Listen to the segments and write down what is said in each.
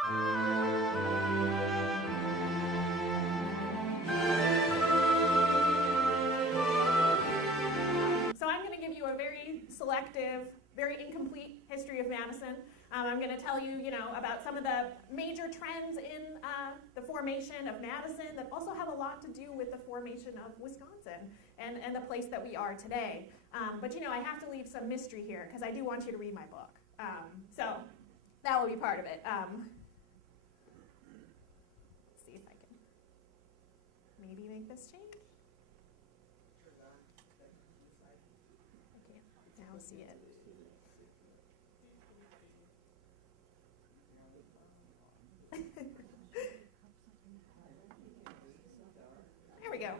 So I'm going to give you a very selective, very incomplete history of Madison. I'm going to tell you, about some of the major trends in the formation of Madison that also have a lot to do with the formation of Wisconsin and the place that we are today. But I have to leave some mystery here because I do want you to read my book. So that will be part of it. Let's see if I can maybe make this change. I can't now see it. There we go.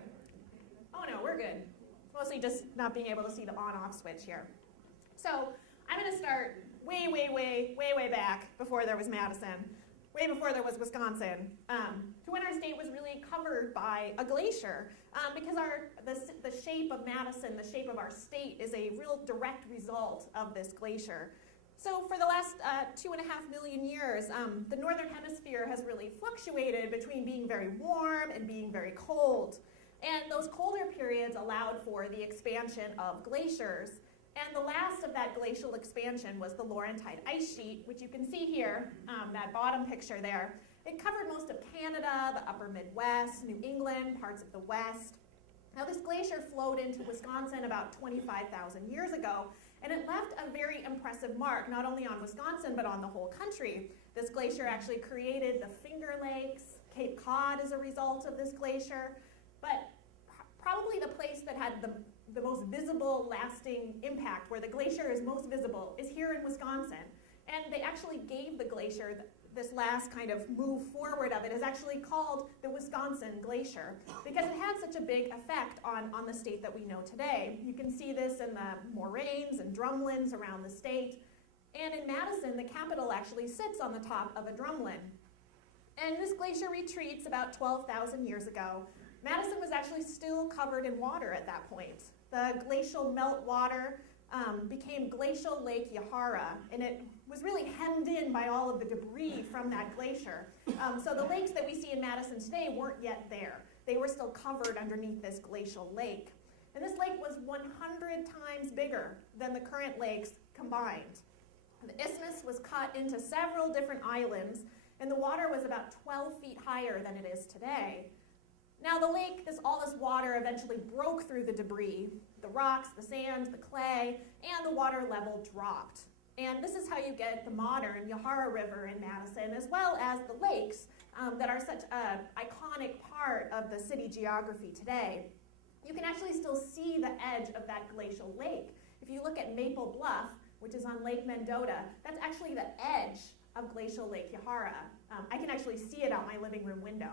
Oh no, we're good. It's mostly just not being able to see the on-off switch here. So I'm going to start way back before there was Madison, way before there was Wisconsin, to when our state was really covered by a glacier, because the shape of Madison, the shape of our state, is a real direct result of this glacier. So for the last 2.5 million years, the northern hemisphere has really fluctuated between being very warm and being very cold. And those colder periods allowed for the expansion of glaciers. And the last of that glacial expansion was the Laurentide ice sheet, which you can see here, that bottom picture there. It covered most of Canada, the upper Midwest, New England, parts of the West. Now this glacier flowed into Wisconsin about 25,000 years ago, and it left a very impressive mark, not only on Wisconsin, but on the whole country. This glacier actually created the Finger Lakes, Cape Cod as a result of this glacier, but probably the place that had the most visible, lasting impact, where the glacier is most visible, is here in Wisconsin. And they actually gave the glacier, this last kind of move forward of it is actually called the Wisconsin Glacier, because it had such a big effect on the state that we know today. You can see this in the moraines and drumlins around the state. And in Madison, the capital actually sits on the top of a drumlin. And this glacier retreats about 12,000 years ago. Madison was actually still covered in water at that point. The glacial meltwater became Glacial Lake Yahara, and it was really hemmed in by all of the debris from that glacier. So the lakes that we see in Madison today weren't yet there. They were still covered underneath this glacial lake. And this lake was 100 times bigger than the current lakes combined. The isthmus was cut into several different islands, and the water was about 12 feet higher than it is today. Now the lake, all this water eventually broke through the debris, the rocks, the sand, the clay, and the water level dropped. And this is how you get the modern Yahara River in Madison, as well as the lakes that are such an iconic part of the city geography today. You can actually still see the edge of that glacial lake. If you look at Maple Bluff, which is on Lake Mendota, that's actually the edge of Glacial Lake Yahara. I can actually see it out my living room window.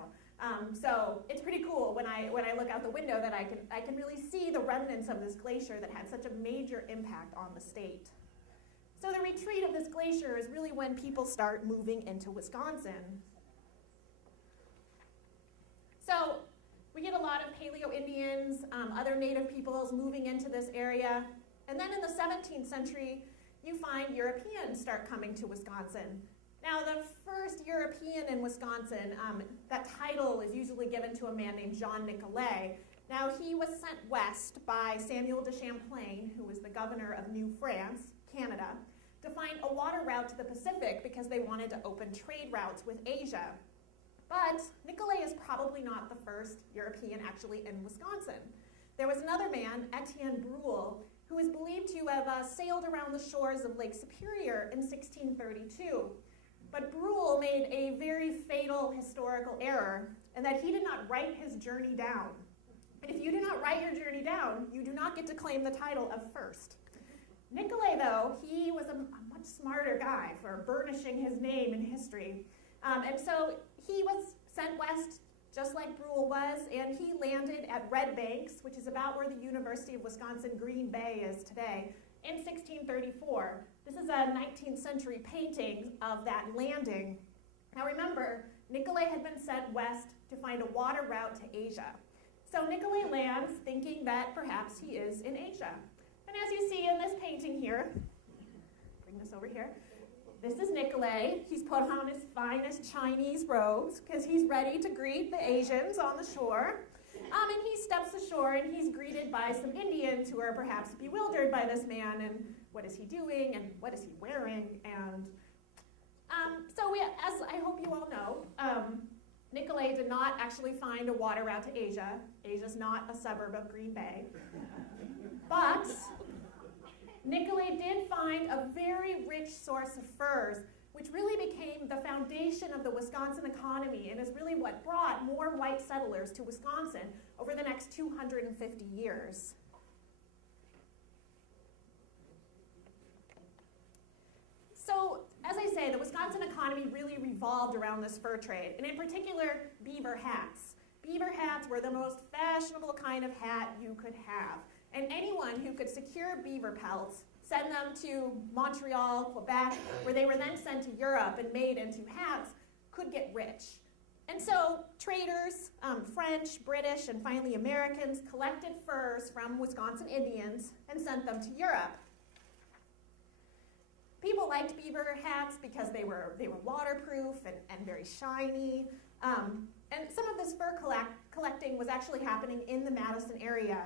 So it's pretty cool when I look out the window that I can really see the remnants of this glacier that had such a major impact on the state. So the retreat of this glacier is really when people start moving into Wisconsin. So we get a lot of Paleo-Indians, other native peoples moving into this area. And then in the 17th century, you find Europeans start coming to Wisconsin. Now, the first European in Wisconsin, that title is usually given to a man named Jean Nicolet. Now, he was sent west by Samuel de Champlain, who was the governor of New France, Canada, to find a water route to the Pacific because they wanted to open trade routes with Asia. But Nicolet is probably not the first European actually in Wisconsin. There was another man, Etienne Brule, who is believed to have sailed around the shores of Lake Superior in 1632. But Brule made a very fatal historical error in that he did not write his journey down. And if you do not write your journey down, you do not get to claim the title of first. Nicolet, though, he was a much smarter guy for burnishing his name in history. And so he was sent west just like Brule was, and he landed at Red Banks, which is about where the University of Wisconsin Green Bay is today, in 1634. This is a 19th century painting of that landing. Now remember, Nicolet had been sent west to find a water route to Asia. So Nicolet lands thinking that perhaps he is in Asia. And as you see in this painting here, bring this over here, this is Nikolai. He's put on his finest Chinese robes because he's ready to greet the Asians on the shore. And he steps ashore and he's greeted by some Indians who are perhaps bewildered by this man and what is he doing and what is he wearing. And as I hope you all know, Nikolai did not actually find a water route to Asia. Asia's not a suburb of Green Bay. But Nikolai did find a very rich source of furs, which really became the foundation of the Wisconsin economy and is really what brought more white settlers to Wisconsin over the next 250 years. So, as I say, the Wisconsin economy really revolved around this fur trade, and in particular, beaver hats. Beaver hats were the most fashionable kind of hat you could have, and anyone who could secure beaver pelts, send them to Montreal, Quebec, where they were then sent to Europe and made into hats, could get rich. And so traders, French, British, and finally Americans, collected furs from Wisconsin Indians and sent them to Europe. People liked beaver hats because they were waterproof and very shiny. And some of this fur collecting was actually happening in the Madison area.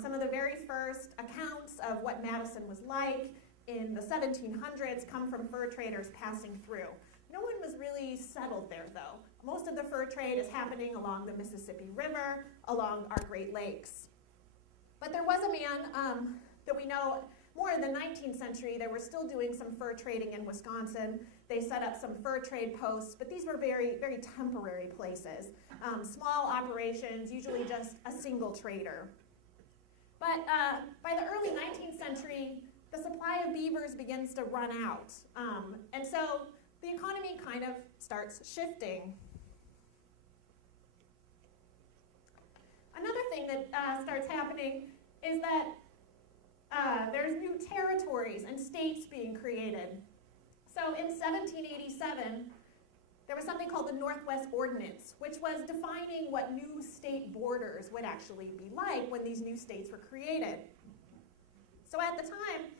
Some of the very first accounts of what Madison was like in the 1700s come from fur traders passing through. No one was really settled there, though. Most of the fur trade is happening along the Mississippi River, along our Great Lakes. But there was a man that we know more in the 19th century. They were still doing some fur trading in Wisconsin. They set up some fur trade posts, but these were very, very temporary places. Small operations, usually just a single trader. But by the early 19th century, the supply of beavers begins to run out. And so the economy kind of starts shifting. Another thing that starts happening is that there's new territories and states being created. So in 1787, there was something called the Northwest Ordinance, which was defining what new state borders would actually be like when these new states were created. So at the time,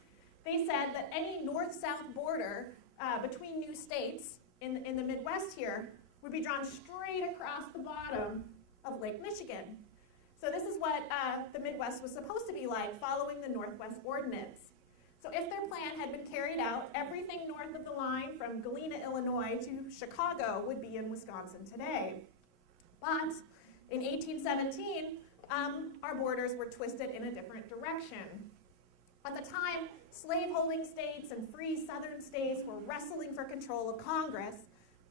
they said that any north-south border between new states in the Midwest here would be drawn straight across the bottom of Lake Michigan. So this is what the Midwest was supposed to be like following the Northwest Ordinance. So if their plan had been carried out, everything north of the line from Galena, Illinois to Chicago would be in Wisconsin today. But in 1817, our borders were twisted in a different direction. At the time, slaveholding states and free southern states were wrestling for control of Congress.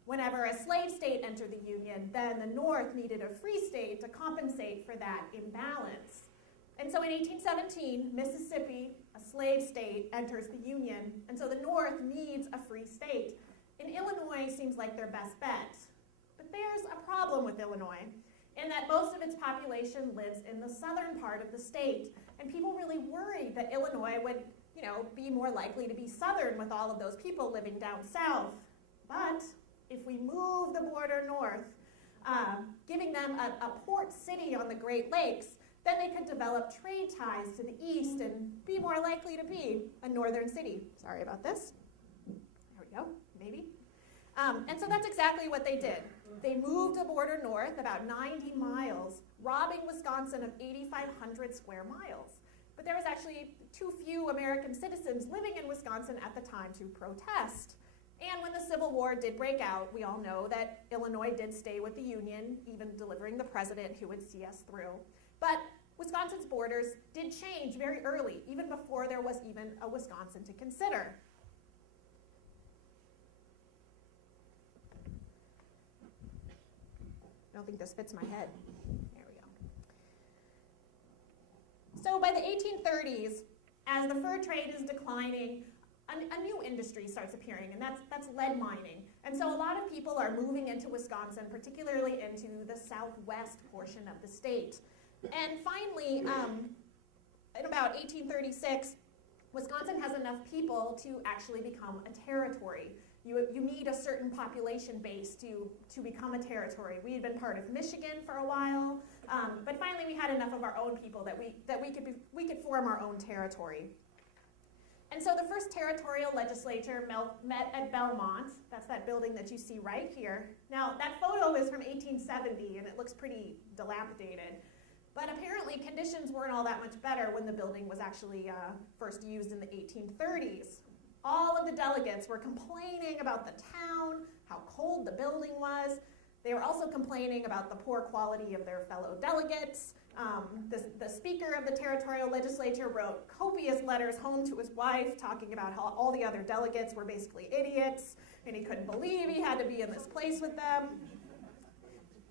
Whenever a slave state entered the Union, then the North needed a free state to compensate for that imbalance. And so in 1817, Mississippi, a slave state, enters the Union, and so the North needs a free state. And Illinois seems like their best bet. But there's a problem with Illinois, in that most of its population lives in the southern part of the state, and people really worried that Illinois would, be more likely to be southern with all of those people living down south. But if we move the border north, giving them a port city on the Great Lakes, then they could develop trade ties to the east and be more likely to be a northern city. Sorry about this. There we go, maybe. And so that's exactly what they did. They moved the border north about 90 miles, robbing Wisconsin of 8,500 square miles. But there was actually too few American citizens living in Wisconsin at the time to protest. And when the Civil War did break out, we all know that Illinois did stay with the Union, even delivering the president who would see us through. But Wisconsin's borders did change very early, even before there was even a Wisconsin to consider. I don't think this fits my head. There we go. So by the 1830s, as the fur trade is declining, a new industry starts appearing, and that's lead mining. And so a lot of people are moving into Wisconsin, particularly into the southwest portion of the state. And finally, in about 1836, Wisconsin has enough people to actually become a territory. You need a certain population base to become a territory. We had been part of Michigan for a while, but finally we had enough of our own people that we could form our own territory. And so the first territorial legislature met at Belmont. That's that building that you see right here. Now, that photo is from 1870, and it looks pretty dilapidated. But apparently, conditions weren't all that much better when the building was actually first used in the 1830s. All of the delegates were complaining about the town, how cold the building was. They were also complaining about the poor quality of their fellow delegates. The speaker of the territorial legislature wrote copious letters home to his wife talking about how all the other delegates were basically idiots, and he couldn't believe he had to be in this place with them.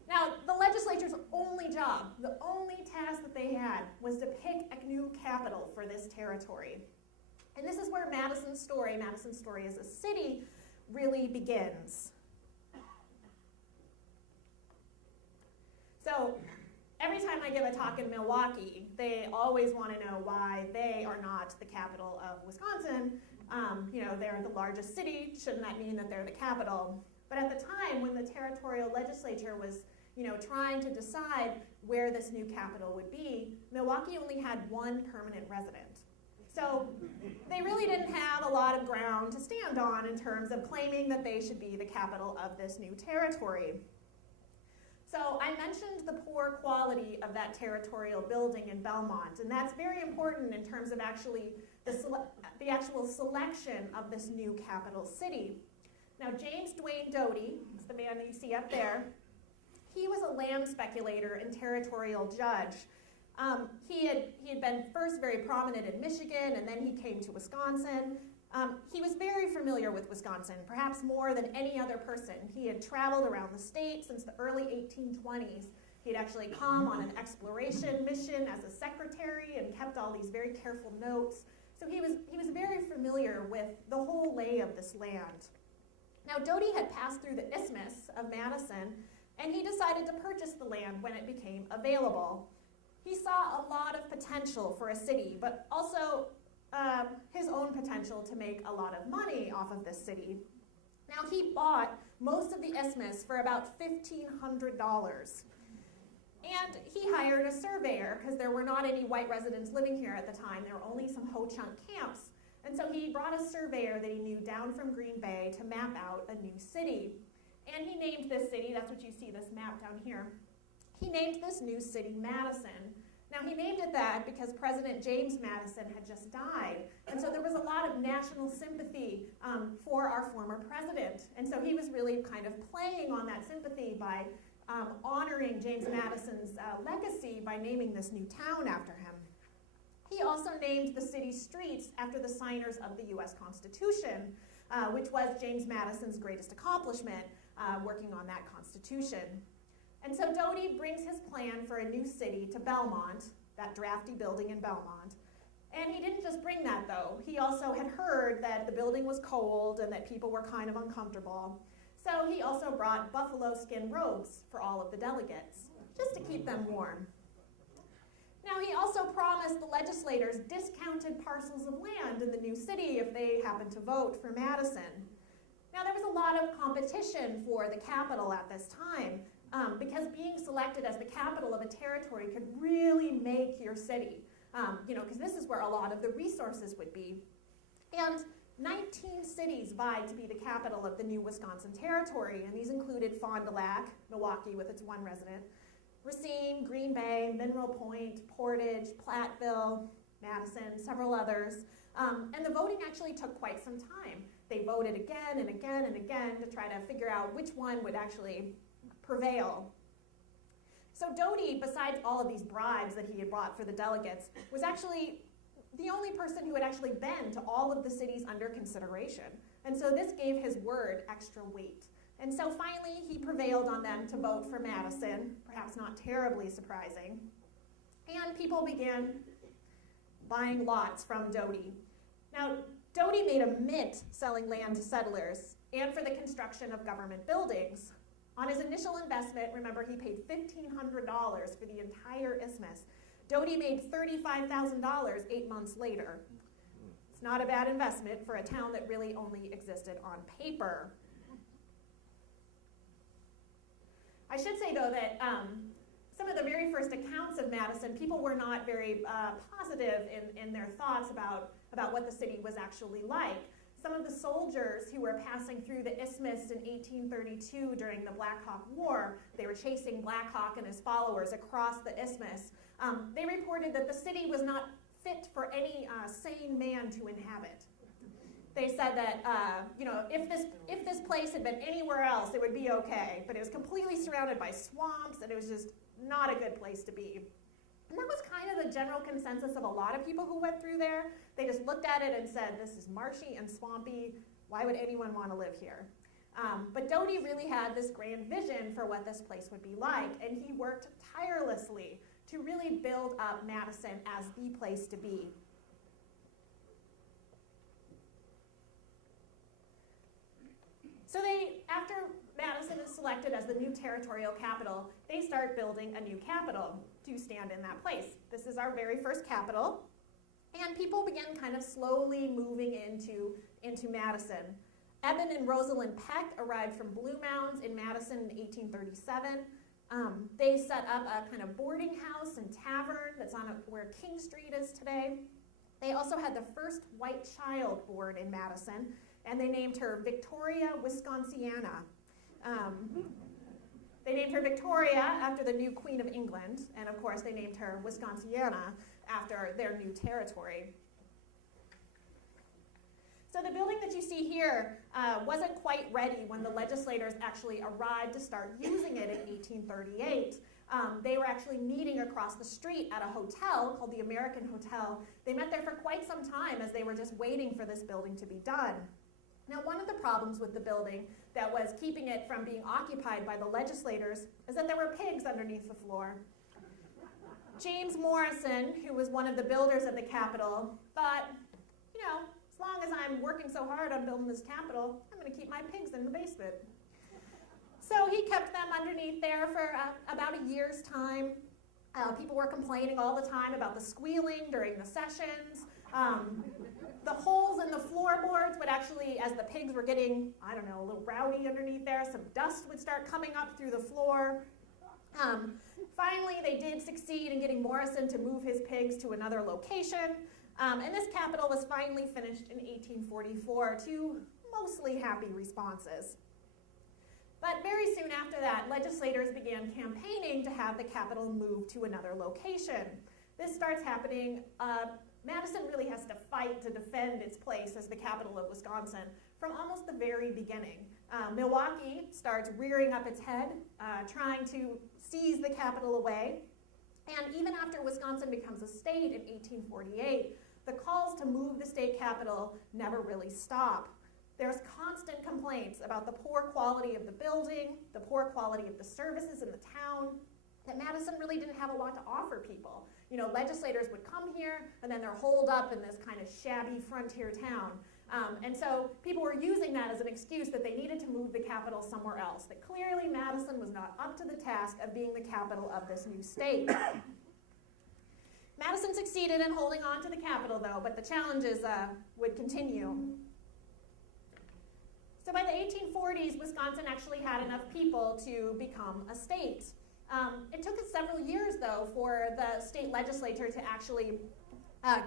Now, the legislature's only job, the only task that they had, was to pick a new capital for this territory. And this is where Madison's story as a city, really begins. So, every time I give a talk in Milwaukee, they always want to know why they are not the capital of Wisconsin. They're the largest city. Shouldn't that mean that they're the capital? But at the time when the territorial legislature was, trying to decide where this new capital would be, Milwaukee only had one permanent resident. So they really didn't have a lot of ground to stand on in terms of claiming that they should be the capital of this new territory. So I mentioned the poor quality of that territorial building in Belmont, and that's very important in terms of actually the actual selection of this new capital city. Now, James Duane Doty, that's the man that you see up there, he was a land speculator and territorial judge. He had been first very prominent in Michigan, and then he came to Wisconsin. He was very familiar with Wisconsin, perhaps more than any other person. He had traveled around the state since the early 1820s. He'd actually come on an exploration mission as a secretary and kept all these very careful notes. So he was very familiar with the whole lay of this land. Now, Doty had passed through the Isthmus of Madison, and he decided to purchase the land when it became available. He saw a lot of potential for a city, but also his own potential to make a lot of money off of this city. Now, he bought most of the isthmus for about $1,500. And he hired a surveyor, because there were not any white residents living here at the time. There were only some Ho-Chunk camps. And so he brought a surveyor that he knew down from Green Bay to map out a new city. And he named this city, that's what you see, this map down here. He named this new city Madison. Now, he named it that because President James Madison had just died. And so there was a lot of national sympathy for our former president. And so he was really kind of playing on that sympathy by honoring James Madison's legacy by naming this new town after him. He also named the city's streets after the signers of the U.S. Constitution, which was James Madison's greatest accomplishment, working on that Constitution. And so Doty brings his plan for a new city to Belmont, that drafty building in Belmont. And he didn't just bring that, though. He also had heard that the building was cold and that people were kind of uncomfortable. So he also brought buffalo skin robes for all of the delegates, just to keep them warm. Now, he also promised the legislators discounted parcels of land in the new city if they happened to vote for Madison. Now, there was a lot of competition for the capital at this time, because being selected as the capital of a territory could really make your city, because this is where a lot of the resources would be. And 19 cities vied to be the capital of the new Wisconsin territory, and these included Fond du Lac, Milwaukee with its one resident, Racine, Green Bay, Mineral Point, Portage, Platteville, Madison, several others. And the voting actually took quite some time. They voted again and again and again to try to figure out which one would actually prevail. So Doty, besides all of these bribes that he had brought for the delegates, was actually the only person who had actually been to all of the cities under consideration. And so this gave his word extra weight. And so finally, he prevailed on them to vote for Madison, perhaps not terribly surprising. And people began buying lots from Doty. Now, Doty made a mint selling land to settlers and for the construction of government buildings. On his initial investment, remember, he paid $1,500 for the entire isthmus. Doty made $35,000 8 months later. It's not a bad investment for a town that really only existed on paper. I should say, though, that some of the very first accounts of Madison, people were not very positive in their thoughts about what the city was actually like. Some of the soldiers who were passing through the isthmus in 1832 during the Black Hawk War, they were chasing Black Hawk and his followers across the isthmus. They reported that the city was not fit for any sane man to inhabit. They said that if this place had been anywhere else, it would be okay, but it was completely surrounded by swamps, and it was just not a good place to be. And that was kind of the general consensus of a lot of people who went through there. They just looked at it and said, this is marshy and swampy. Why would anyone want to live here? But Doty really had this grand vision for what this place would be like, and he worked tirelessly to really build up Madison as the place to be. So after Madison is selected as the new territorial capital, they start building a new capital to stand in that place. This is our very first capital, and people began kind of slowly moving into Madison. Eben and Rosalind Peck arrived from Blue Mounds in Madison in 1837. They set up a kind of boarding house and tavern that's on where King Street is today. They also had the first white child born in Madison, and they named her Victoria Wisconsiana. They named her Victoria after the new Queen of England, and of course they named her Wisconsiana after their new territory. So the building that you see here wasn't quite ready when the legislators actually arrived to start using it in 1838. They were actually meeting across the street at a hotel called the American Hotel. They met there for quite some time as they were just waiting for this building to be done. Now, one of the problems with the building that was keeping it from being occupied by the legislators is that there were pigs underneath the floor. James Morrison, who was one of the builders of the Capitol, thought, as long as I'm working so hard on building this Capitol, I'm going to keep my pigs in the basement. So he kept them underneath there for about a year's time. People were complaining all the time about the squealing during the sessions. The holes in the floorboards would actually, as the pigs were getting, a little rowdy underneath there, some dust would start coming up through the floor. Finally, they did succeed in getting Morrison to move his pigs to another location. And this Capitol was finally finished in 1844 to mostly happy responses. But very soon after that, legislators began campaigning to have the Capitol move to another location. This starts happening. Madison really has to fight to defend its place as the capital of Wisconsin from almost the very beginning. Milwaukee starts rearing up its head, trying to seize the capital away. And even after Wisconsin becomes a state in 1848, the calls to move the state capital never really stop. There's constant complaints about the poor quality of the building, the poor quality of the services in the town, that Madison really didn't have a lot to offer people. Legislators would come here, and then they're holed up in this kind of shabby frontier town. And so people were using that as an excuse that they needed to move the capital somewhere else, that clearly Madison was not up to the task of being the capital of this new state. Madison succeeded in holding on to the capital, though, but the challenges would continue. So by the 1840s, Wisconsin actually had enough people to become a state. It took us several years, though, for the state legislature to actually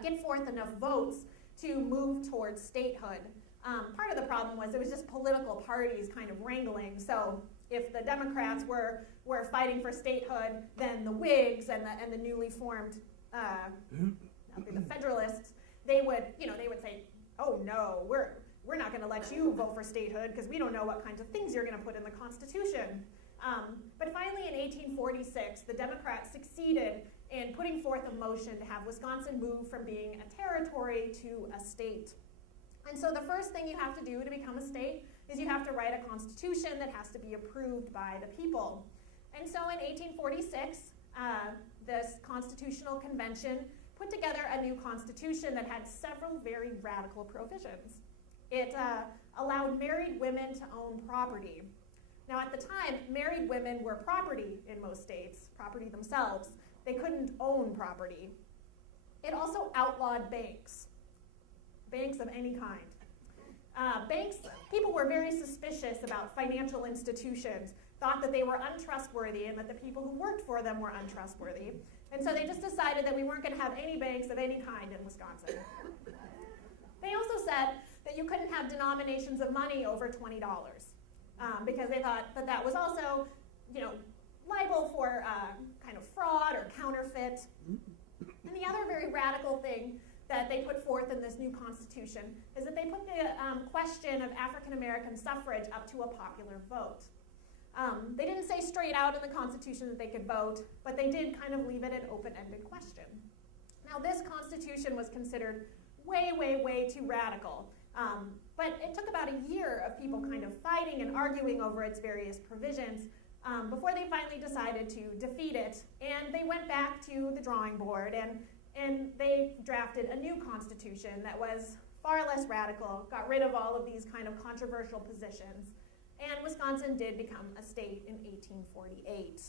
get forth enough votes to move towards statehood. Part of the problem was it was just political parties kind of wrangling. So if the Democrats were fighting for statehood, then the Whigs and the newly formed the Federalists, they would say, oh no, we're not going to let you vote for statehood because we don't know what kinds of things you're going to put in the Constitution. But finally, in 1846, the Democrats succeeded in putting forth a motion to have Wisconsin move from being a territory to a state. And so the first thing you have to do to become a state is you have to write a constitution that has to be approved by the people. And so in 1846, this Constitutional Convention put together a new constitution that had several very radical provisions. It allowed married women to own property. Now, at the time, married women were property in most states, property themselves. They couldn't own property. It also outlawed banks of any kind. People were very suspicious about financial institutions. thought that they were untrustworthy and that the people who worked for them were untrustworthy. And so they just decided that we weren't going to have any banks of any kind in Wisconsin. They also said that you couldn't have denominations of money over $20 because they thought that that was also, liable for kind of fraud or counterfeit. And the other very radical thing that they put forth in this new constitution is that they put the question of African American suffrage up to a popular vote. They didn't say straight out in the Constitution that they could vote, but they did kind of leave it an open-ended question. Now, this Constitution was considered way, way, way too radical, but it took about a year of people kind of fighting and arguing over its various provisions before they finally decided to defeat it, and they went back to the drawing board, and they drafted a new Constitution that was far less radical, got rid of all of these kind of controversial positions, and Wisconsin did become a state in 1848.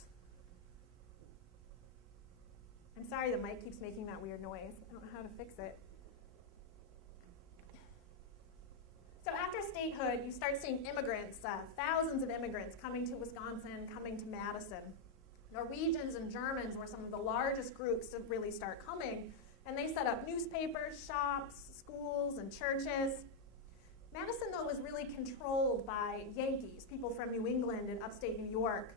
I'm sorry the mic keeps making that weird noise. I don't know how to fix it. So after statehood, you start seeing immigrants, thousands of immigrants coming to Wisconsin, coming to Madison. Norwegians and Germans were some of the largest groups to really start coming, and they set up newspapers, shops, schools, and churches. Madison, though, was really controlled by Yankees, people from New England and upstate New York.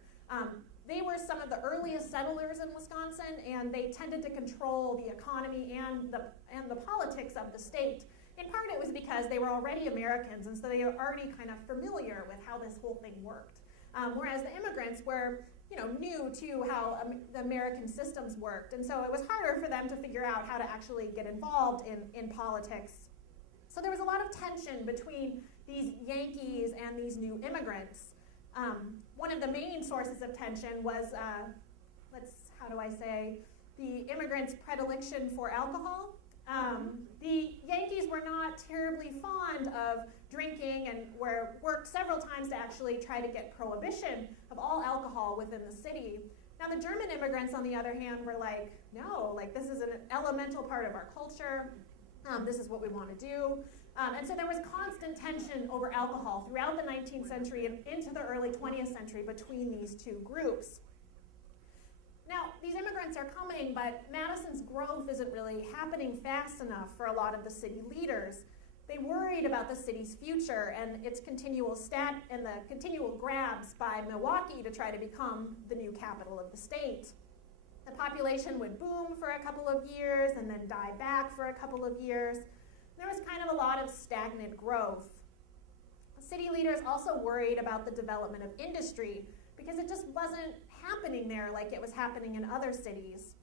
They were some of the earliest settlers in Wisconsin, and they tended to control the economy and the politics of the state. In part, it was because they were already Americans, and so they were already kind of familiar with how this whole thing worked. Whereas the immigrants were, new to how the American systems worked, and so it was harder for them to figure out how to actually get involved in politics. So there was a lot of tension between these Yankees and these new immigrants. One of the main sources of tension was, the immigrants' predilection for alcohol. The Yankees were not terribly fond of drinking and worked several times to actually try to get prohibition of all alcohol within the city. Now the German immigrants, on the other hand, were like, no, this is an elemental part of our culture. This is what we want to do. And so there was constant tension over alcohol throughout the 19th century and into the early 20th century between these two groups. Now, these immigrants are coming, but Madison's growth isn't really happening fast enough for a lot of the city leaders. They worried about the city's future and its continual grabs by Milwaukee to try to become the new capital of the state. The population would boom for a couple of years and then die back for a couple of years. There was kind of a lot of stagnant growth. City leaders also worried about the development of industry because it just wasn't happening there like it was happening in other cities.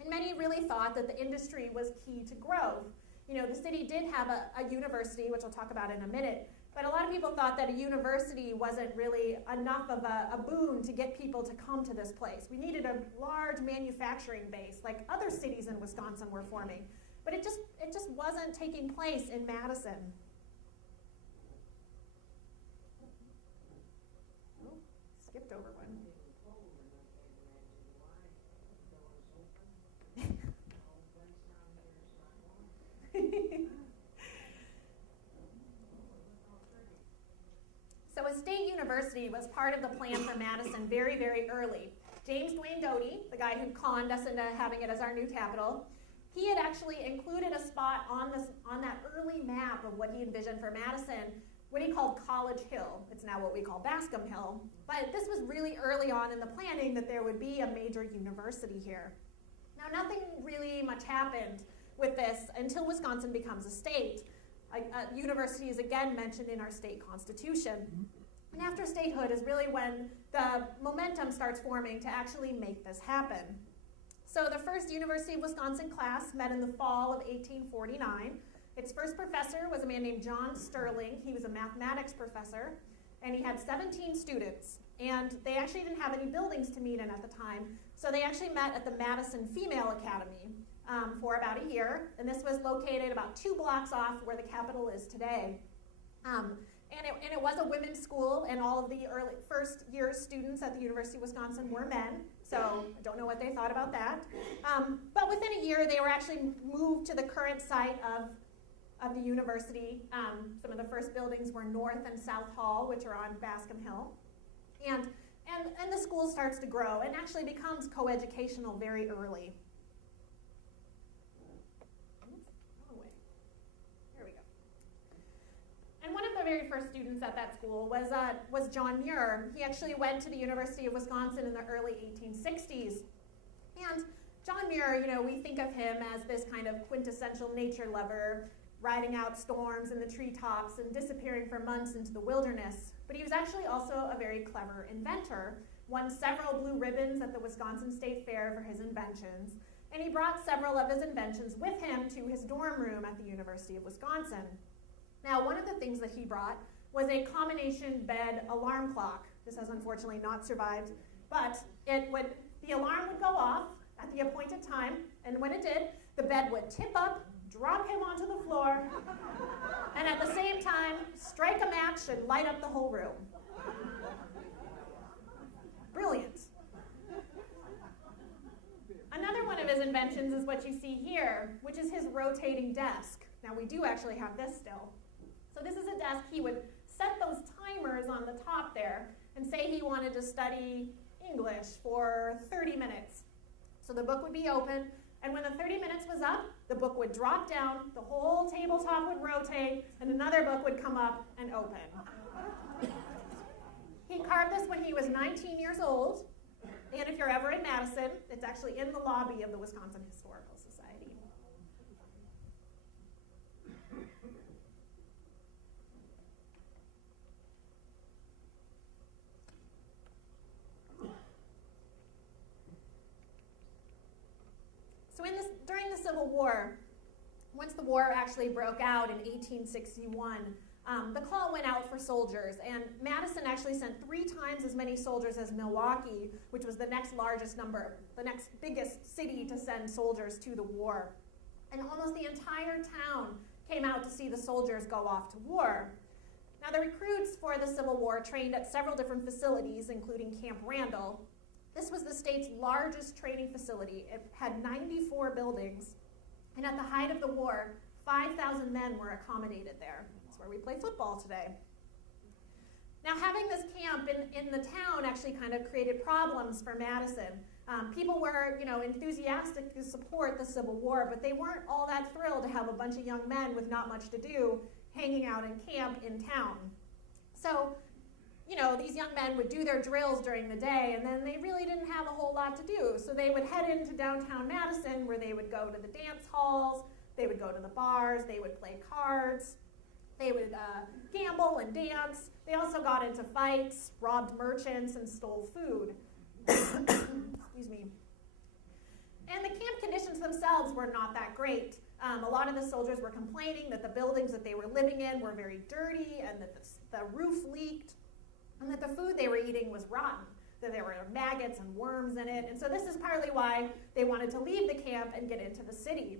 And many really thought that the industry was key to growth. The city did have a university, which I'll talk about in a minute, but a lot of people thought that a university wasn't really enough of a boon to get people to come to this place. We needed a large manufacturing base, like other cities in Wisconsin were forming. But it just wasn't taking place in Madison. Oh, skipped over one. So a state university was part of the plan for Madison very, very early. James Duane Doty, the guy who conned us into having it as our new capital, he had actually included a spot on that early map of what he envisioned for Madison, what he called College Hill. It's now what we call Bascom Hill. But this was really early on in the planning that there would be a major university here. Now, nothing really much happened with this until Wisconsin becomes a state. A university is again mentioned in our state constitution. And after statehood is really when the momentum starts forming to actually make this happen. So the first University of Wisconsin class met in the fall of 1849. Its first professor was a man named John Sterling. He was a mathematics professor, and he had 17 students. And they actually didn't have any buildings to meet in at the time, so they actually met at the Madison Female Academy for about a year, and this was located about 2 blocks off where the Capitol is today. And it was a women's school, and all of the early first year students at the University of Wisconsin were men, so I don't know what they thought about that. But within a year, they were actually moved to the current site of the university. Some of the first buildings were North and South Hall, which are on Bascom Hill. And the school starts to grow and actually becomes coeducational very early. There we go. And one of the very first students at that school was John Muir. He actually went to the University of Wisconsin in the early 1860s. And John Muir, we think of him as this kind of quintessential nature lover, riding out storms in the treetops and disappearing for months into the wilderness. But he was actually also a very clever inventor, won several blue ribbons at the Wisconsin State Fair for his inventions, and he brought several of his inventions with him to his dorm room at the University of Wisconsin. Now, one of the things that he brought was a combination bed alarm clock. This has unfortunately not survived, but the alarm would go off at the appointed time, and when it did, the bed would tip up, drop him onto the floor, and at the same time, strike a match and light up the whole room. Brilliant. Another one of his inventions is what you see here, which is his rotating desk. Now, we do actually have this still. So this is a desk. He would set those timers on the top there and say he wanted to study English for 30 minutes. So the book would be open, and when the 30 minutes was up, the book would drop down, the whole tabletop would rotate, and another book would come up and open. He carved this when he was 19 years old, and if you're ever in Madison, it's actually in the lobby of the Wisconsin Historical Society. So during the Civil War, once the war actually broke out in 1861, the call went out for soldiers, and Madison actually sent 3 times as many soldiers as Milwaukee, which was the next biggest city to send soldiers to the war. And almost the entire town came out to see the soldiers go off to war. Now, the recruits for the Civil War trained at several different facilities, including Camp Randall. This was the state's largest training facility. It had 94 buildings, and at the height of the war, 5,000 men were accommodated there. That's where we play football today. Now, having this camp in the town actually kind of created problems for Madison. People were, enthusiastic to support the Civil War, but they weren't all that thrilled to have a bunch of young men with not much to do hanging out in camp in town. So, these young men would do their drills during the day, and then they really didn't have a whole lot to do. So they would head into downtown Madison, where they would go to the dance halls, they would go to the bars, they would play cards, they would gamble and dance. They also got into fights, robbed merchants, and stole food. Excuse me. And the camp conditions themselves were not that great. A lot of the soldiers were complaining that the buildings that they were living in were very dirty, and that the roof leaked, and that the food they were eating was rotten, that there were maggots and worms in it. And so this is partly why they wanted to leave the camp and get into the city.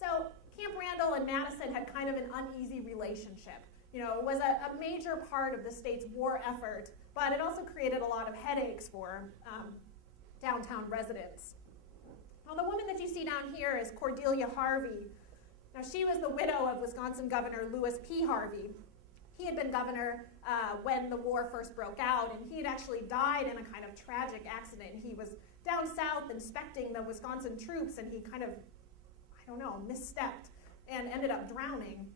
So Camp Randall and Madison had kind of an uneasy relationship. It was a major part of the state's war effort, but it also created a lot of headaches for downtown residents. Now, the woman that you see down here is Cordelia Harvey. Now, she was the widow of Wisconsin Governor Lewis P. Harvey. He had been governor when the war first broke out, and he had actually died in a kind of tragic accident. He was down south inspecting the Wisconsin troops, and he kind of, misstepped and ended up drowning.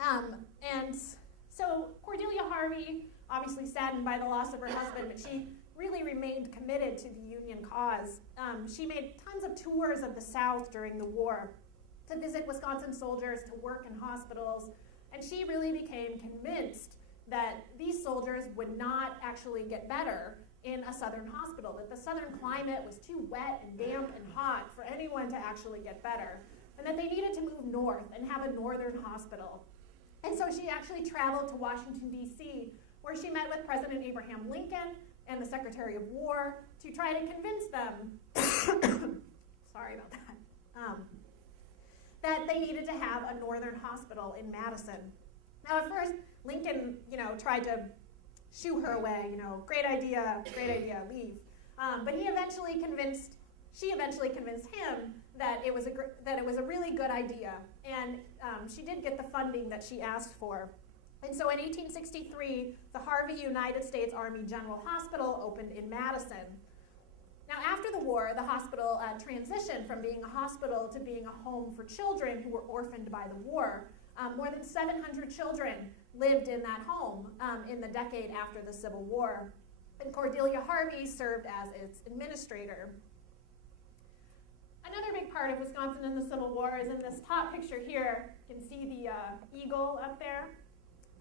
And so Cordelia Harvey, obviously saddened by the loss of her husband, but she really remained committed to the Union cause. She made tons of tours of the South during the war to visit Wisconsin soldiers, to work in hospitals, and she really became convinced that these soldiers would not actually get better in a southern hospital, that the southern climate was too wet and damp and hot for anyone to actually get better, and that they needed to move north and have a northern hospital. And so she actually traveled to Washington, D.C., where she met with President Abraham Lincoln and the Secretary of War to try to convince them, sorry about that, that they needed to have a northern hospital in Madison. Now, at first, Lincoln, tried to shoo her away, great idea, leave. But she eventually convinced him that it was a really good idea, and she did get the funding that she asked for. And so in 1863, the Harvey United States Army General Hospital opened in Madison. Now, after the war, the hospital transitioned from being a hospital to being a home for children who were orphaned by the war. More than 700 children lived in that home in the decade after the Civil War. And Cordelia Harvey served as its administrator. Another big part of Wisconsin in the Civil War is in this top picture here. You can see the eagle up there.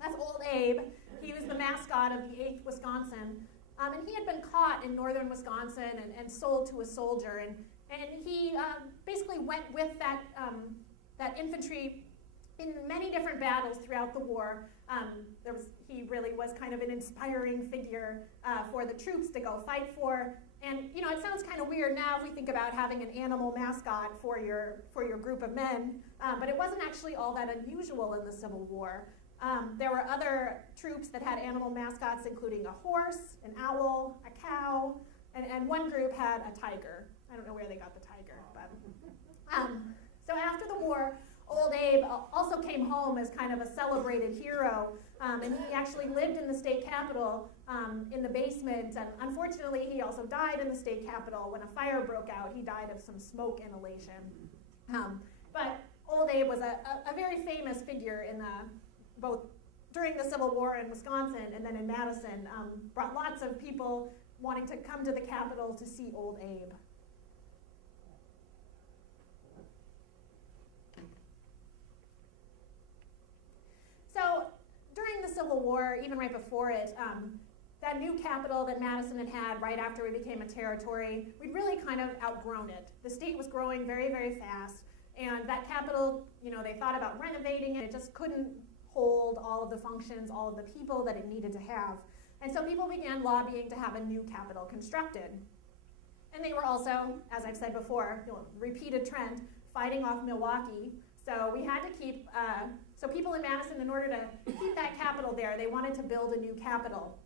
That's Old Abe. He was the mascot of the 8th Wisconsin. And he had been caught in northern Wisconsin and sold to a soldier. And he basically went with that infantry in many different battles throughout the war. He really was kind of an inspiring figure for the troops to go fight for. And it sounds kind of weird now if we think about having an animal mascot for your group of men, but it wasn't actually all that unusual in the Civil War. There were other troops that had animal mascots, including a horse, an owl, a cow, and one group had a tiger. I don't know where they got the tiger, but so after the war, Old Abe also came home as kind of a celebrated hero, and he actually lived in the state capitol in the basement, and unfortunately he also died in the state capitol. When a fire broke out, he died of some smoke inhalation. But Old Abe was a very famous figure in both during the Civil War in Wisconsin and then in Madison, brought lots of people wanting to come to the Capitol to see Old Abe. So during the Civil War, even right before it, that new capital that Madison had had right after we became a territory, we'd really kind of outgrown it. The state was growing very, very fast, and that capital, they thought about renovating it. It just couldn't hold all of the functions, all of the people that it needed to have. And so people began lobbying to have a new capital constructed. And they were also, as I've said before, repeated trend, fighting off Milwaukee. So we had to keep, so people in Madison, in order to keep that capital there, they wanted to build a new capital.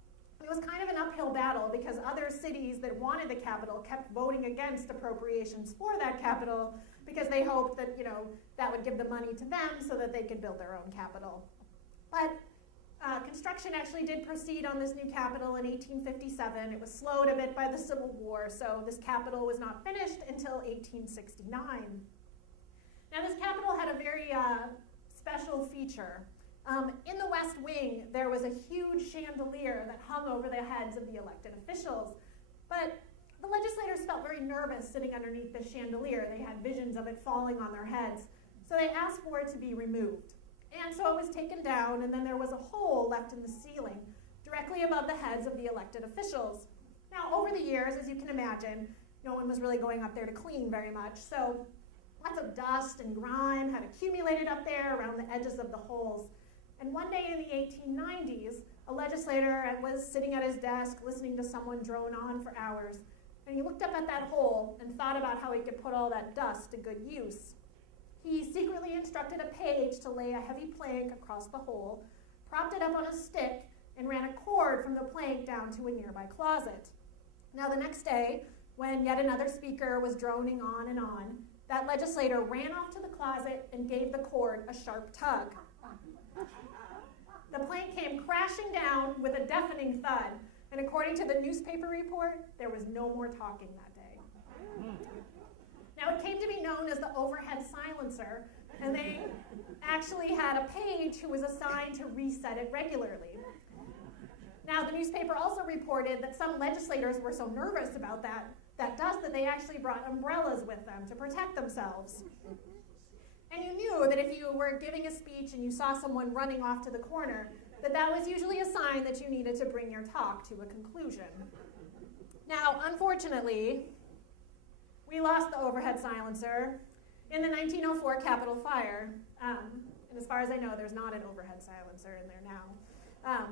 It was kind of an uphill battle because other cities that wanted the capital kept voting against appropriations for that capital because they hoped that, that would give the money to them so that they could build their own capital. But construction actually did proceed on this new capital in 1857. It was slowed a bit by the Civil War, so this capital was not finished until 1869. Now this capital had a very special feature. In the West Wing, there was a huge chandelier that hung over the heads of the elected officials. But the legislators felt very nervous sitting underneath this chandelier. They had visions of it falling on their heads. So they asked for it to be removed. And so it was taken down, and then there was a hole left in the ceiling, directly above the heads of the elected officials. Now, over the years, as you can imagine, no one was really going up there to clean very much, so lots of dust and grime had accumulated up there around the edges of the holes. And one day in the 1890s, a legislator was sitting at his desk listening to someone drone on for hours, and he looked up at that hole and thought about how he could put all that dust to good use. He secretly instructed a page to lay a heavy plank across the hole, propped it up on a stick, and ran a cord from the plank down to a nearby closet. Now the next day, when yet another speaker was droning on and on, that legislator ran off to the closet and gave the cord a sharp tug. The plank came crashing down with a deafening thud, and according to the newspaper report, there was no more talking that day. Now, it came to be known as the overhead silencer, and they actually had a page who was assigned to reset it regularly. Now, the newspaper also reported that some legislators were so nervous about that dust that they actually brought umbrellas with them to protect themselves. And you knew that if you were giving a speech and you saw someone running off to the corner, that was usually a sign that you needed to bring your talk to a conclusion. Now, unfortunately, we lost the overhead silencer in the 1904 Capitol fire. And as far as I know, there's not an overhead silencer in there now.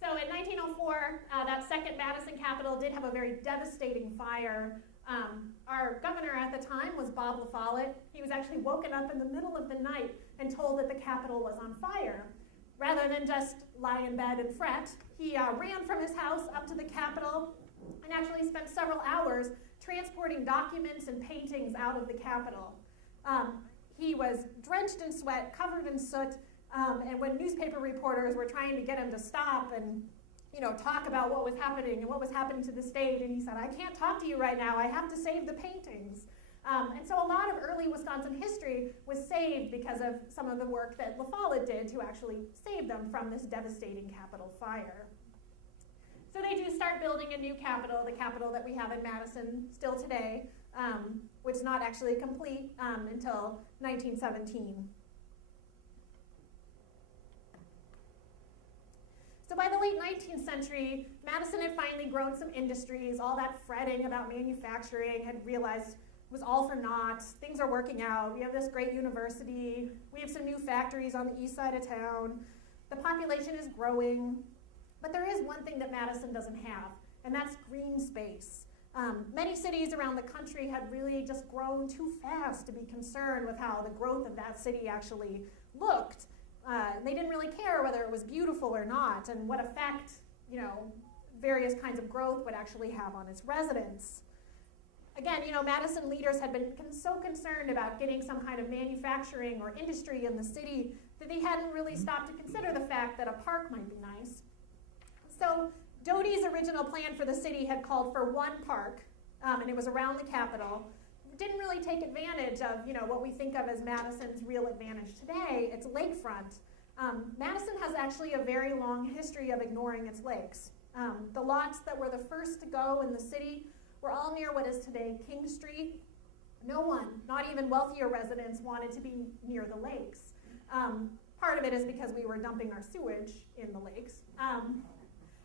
So in 1904, that second Madison Capitol did have a very devastating fire. Our governor at the time was Bob La Follette. He was actually woken up in the middle of the night and told that the Capitol was on fire. Rather than just lie in bed and fret, he ran from his house up to the Capitol and actually spent several hours transporting documents and paintings out of the Capitol. He was drenched in sweat, covered in soot, And when newspaper reporters were trying to get him to stop and talk about what was happening and what was happening to the stage, and he said, I can't talk to you right now, I have to save the paintings. And so a lot of early Wisconsin history was saved because of some of the work that La Follette did to actually save them from this devastating Capitol fire. So they do start building a new Capitol, the Capitol that we have in Madison still today, which is not actually complete until 1917. So by the late 19th century, Madison had finally grown some industries. All that fretting about manufacturing had realized was all for naught. Things are working out. We have this great university. We have some new factories on the east side of town. The population is growing. But there is one thing that Madison doesn't have, and that's green space. Many cities around the country had really just grown too fast to be concerned with how the growth of that city actually looked. They didn't really care whether it was beautiful or not, and what effect, various kinds of growth would actually have on its residents. Again, Madison leaders had been so concerned about getting some kind of manufacturing or industry in the city that they hadn't really stopped to consider the fact that a park might be nice. So Doty's original plan for the city had called for one park, and it was around the Capitol. It didn't really take advantage of, what we think of as Madison's real advantage today. It's lakefront. Madison has actually a very long history of ignoring its lakes. The lots that were the first to go in the city were all near what is today King Street. No one, not even wealthier residents, wanted to be near the lakes. Part of it is because we were dumping our sewage in the lakes.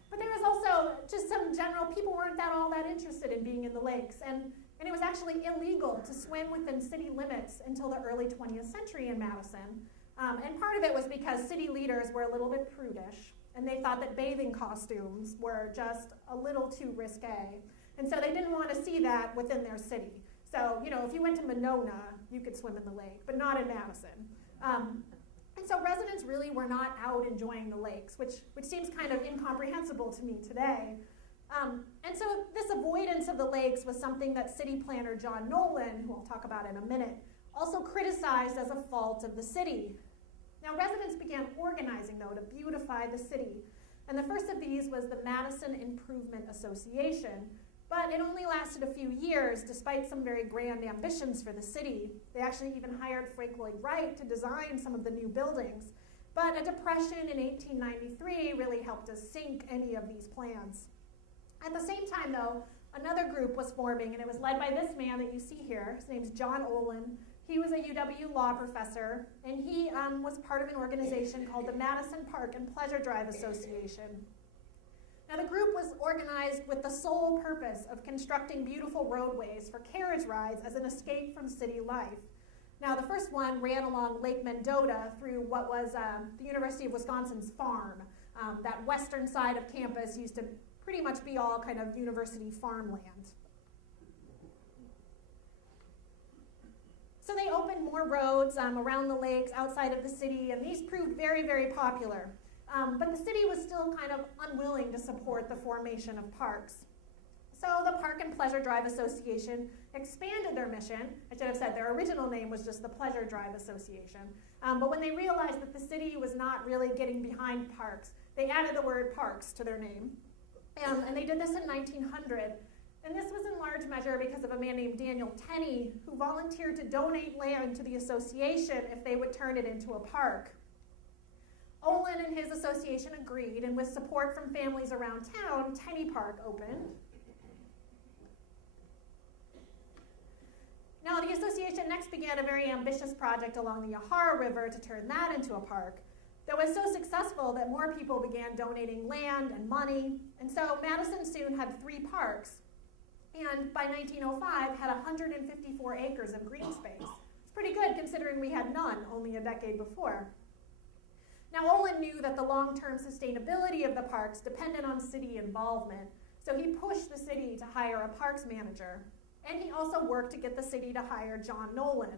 But there was also just some general, people weren't all that interested in being in the lakes. And it was actually illegal to swim within city limits until the early 20th century in Madison. And part of it was because city leaders were a little bit prudish, and they thought that bathing costumes were just a little too risque. And so they didn't want to see that within their city. So, if you went to Monona, you could swim in the lake, but not in Madison. And so residents really were not out enjoying the lakes, which seems kind of incomprehensible to me today. And so this avoidance of the lakes was something that city planner John Nolan, who I'll talk about in a minute, also criticized as a fault of the city. Now residents began organizing, though, to beautify the city. And the first of these was the Madison Improvement Association. But it only lasted a few years, despite some very grand ambitions for the city. They actually even hired Frank Lloyd Wright to design some of the new buildings. But a depression in 1893 really helped to sink any of these plans. At the same time, though, another group was forming, and it was led by this man that you see here. His name's John Olin. He was a UW law professor, and he was part of an organization called the Madison Park and Pleasure Drive Association. Now, the group was organized with the sole purpose of constructing beautiful roadways for carriage rides as an escape from city life. Now, the first one ran along Lake Mendota through what was the University of Wisconsin's farm. That western side of campus used to pretty much be all kind of university farmland. So they opened more roads around the lakes, outside of the city, and these proved very, very popular. But the city was still kind of unwilling to support the formation of parks. So the Park and Pleasure Drive Association expanded their mission. I should have said their original name was just the Pleasure Drive Association. But when they realized that the city was not really getting behind parks, they added the word parks to their name. And they did this in 1900. And this was in large measure because of a man named Daniel Tenney, who volunteered to donate land to the association if they would turn it into a park. Olin and his association agreed, and with support from families around town, Tenney Park opened. Now, the association next began a very ambitious project along the Yahara River to turn that into a park that was so successful that more people began donating land and money. And so Madison soon had 3 parks, and by 1905 had 154 acres of green space. It's pretty good considering we had none only a decade before. Now, Olin knew that the long-term sustainability of the parks depended on city involvement, so he pushed the city to hire a parks manager, and he also worked to get the city to hire John Nolan.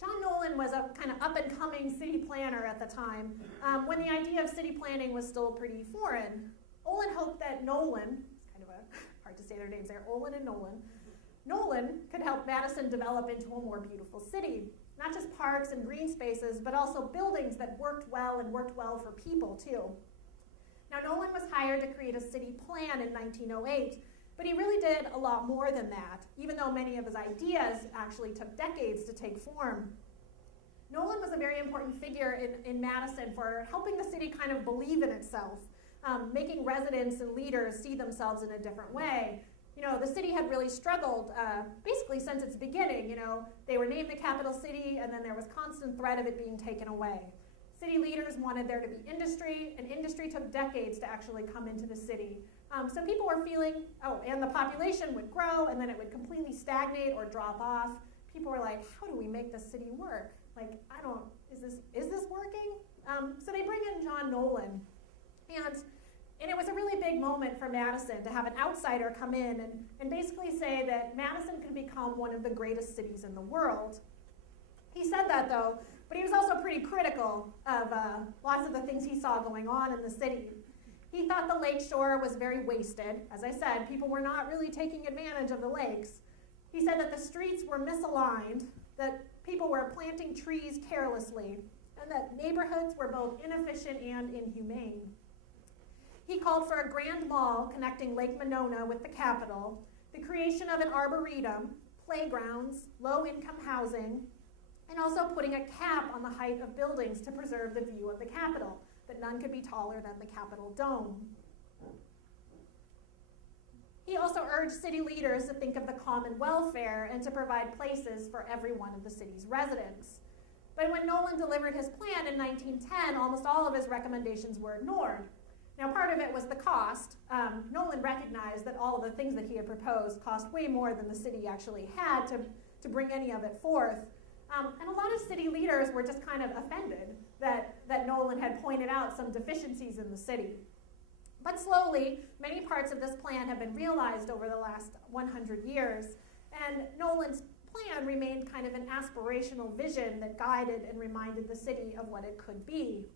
John Nolan was a kind of up-and-coming city planner at the time, when the idea of city planning was still pretty foreign. Olin hoped that Nolan, it's kind of hard to say their names there, Olin and Nolan could help Madison develop into a more beautiful city. not just parks and green spaces, but also buildings that worked well and worked well for people too. Now, Nolan was hired to create a city plan in 1908, but he really did a lot more than that, even though many of his ideas actually took decades to take form. Nolan was a very important figure in Madison for helping the city kind of believe in itself, making residents and leaders see themselves in a different way. You know, the city had really struggled basically since its beginning. You know, they were named the capital city, and then there was constant threat of it being taken away. City leaders wanted there to be industry, and industry took decades to actually come into the city. So people were feeling, and the population would grow, and then it would completely stagnate or drop off. People were like, how do we make this city work? Like, is this working? So they bring in John Nolan, and it was a really big moment for Madison to have an outsider come in and basically say that Madison could become one of the greatest cities in the world. He said that though, but he was also pretty critical of lots of the things he saw going on in the city. He thought the lake shore was very wasted. As I said, people were not really taking advantage of the lakes. He said that the streets were misaligned, that people were planting trees carelessly, and that neighborhoods were both inefficient and inhumane. He called for a grand mall connecting Lake Monona with the capital, the creation of an arboretum, playgrounds, low-income housing, and also putting a cap on the height of buildings to preserve the view of the Capitol, that none could be taller than the Capitol dome. He also urged city leaders to think of the common welfare and to provide places for every one of the city's residents. But when Nolan delivered his plan in 1910, almost all of his recommendations were ignored. Now, part of it was the cost. Nolan recognized that all of the things that he had proposed cost way more than the city actually had to bring any of it forth. And a lot of city leaders were just kind of offended that Nolan had pointed out some deficiencies in the city. But slowly, many parts of this plan have been realized over the last 100 years, and Nolan's plan remained kind of an aspirational vision that guided and reminded the city of what it could be.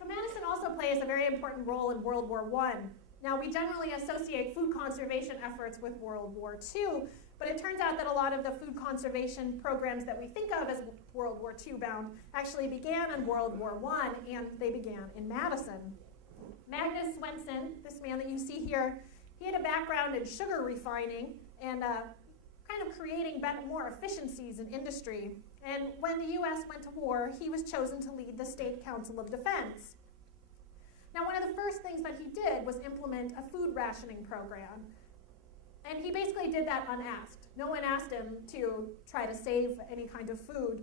So Madison also plays a very important role in World War I. Now, we generally associate food conservation efforts with World War II, but it turns out that a lot of the food conservation programs that we think of as World War II bound actually began in World War I, and they began in Madison. Magnus Swenson, this man that you see here, he had a background in sugar refining and kind of creating more efficiencies in industry. And when the U.S. went to war, he was chosen to lead the State Council of Defense. Now, one of the first things that he did was implement a food rationing program. And he basically did that unasked. No one asked him to try to save any kind of food.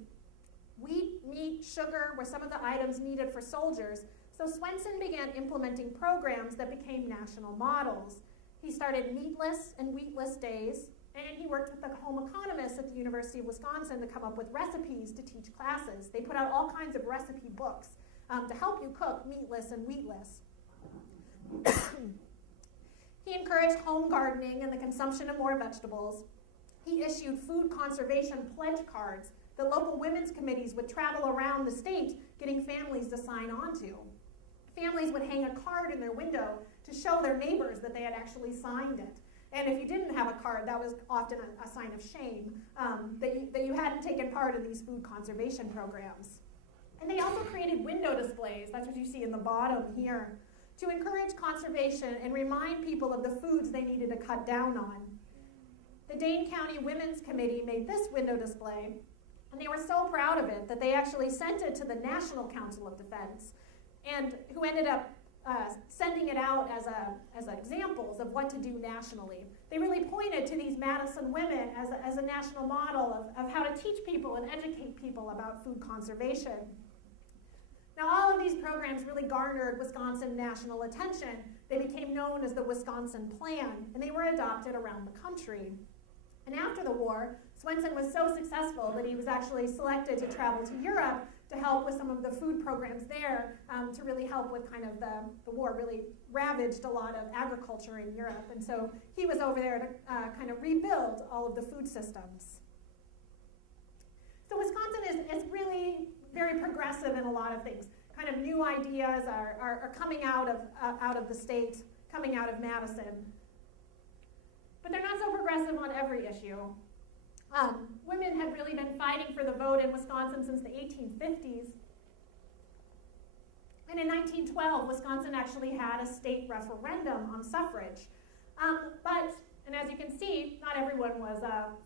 Wheat, meat, sugar were some of the items needed for soldiers, so Swenson began implementing programs that became national models. He started meatless and wheatless days, and he worked with the home economists at the University of Wisconsin to come up with recipes to teach classes. They put out all kinds of recipe books to help you cook meatless and wheatless. He encouraged home gardening and the consumption of more vegetables. He issued food conservation pledge cards that local women's committees would travel around the state getting families to sign on to. Families would hang a card in their window to show their neighbors that they had actually signed it. And if you didn't have a card, that was often a sign of shame that you hadn't taken part in these food conservation programs. And they also created window displays, that's what you see in the bottom here, to encourage conservation and remind people of the foods they needed to cut down on. The Dane County Women's Committee made this window display, and they were so proud of it that they actually sent it to the National Council of Defense, and who ended up sending it out as examples of what to do nationally. They really pointed to these Madison women as a national model of how to teach people and educate people about food conservation. Now, all of these programs really garnered Wisconsin national attention. They became known as the Wisconsin Plan, and they were adopted around the country. And after the war, Swenson was so successful that he was actually selected to travel to Europe to help with some of the food programs there, to really help with kind of the war really ravaged a lot of agriculture in Europe. And so he was over there to kind of rebuild all of the food systems. So Wisconsin is really very progressive in a lot of things. Kind of new ideas are coming out of the state coming out of Madison. But they're not so progressive on every issue. Women had really been fighting for the vote in Wisconsin since the 1850s. And in 1912, Wisconsin actually had a state referendum on suffrage. And as you can see, not everyone was